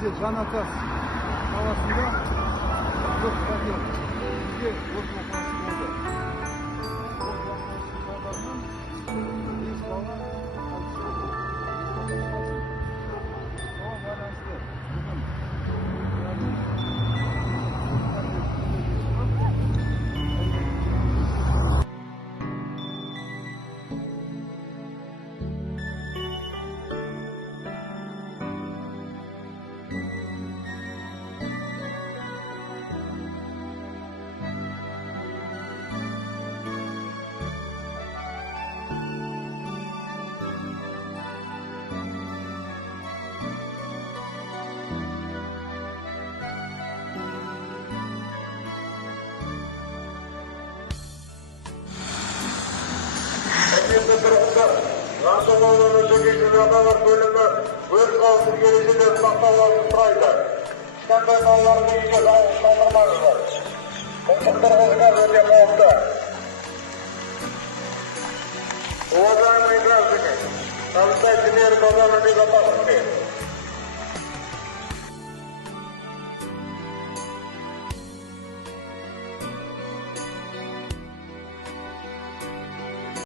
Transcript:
бізде Жанатас қаласында жоқ пәтер бізге от оқиғасы болды. От оқиғасы салдарынан 5 бала қайтыс болды. Соған байланысты бүгін тұрғындар Жансу ауданы төтенше жағдайлар бөлімі өрт қауіпсіздік ережелерін сақтауларын сұрайды. Кішкентай балаларды үйге қалдырмаңыздар. Бұл тұрғындар өте қауіпті. Уважаемые граждане, создайте меры пожарной безопасности.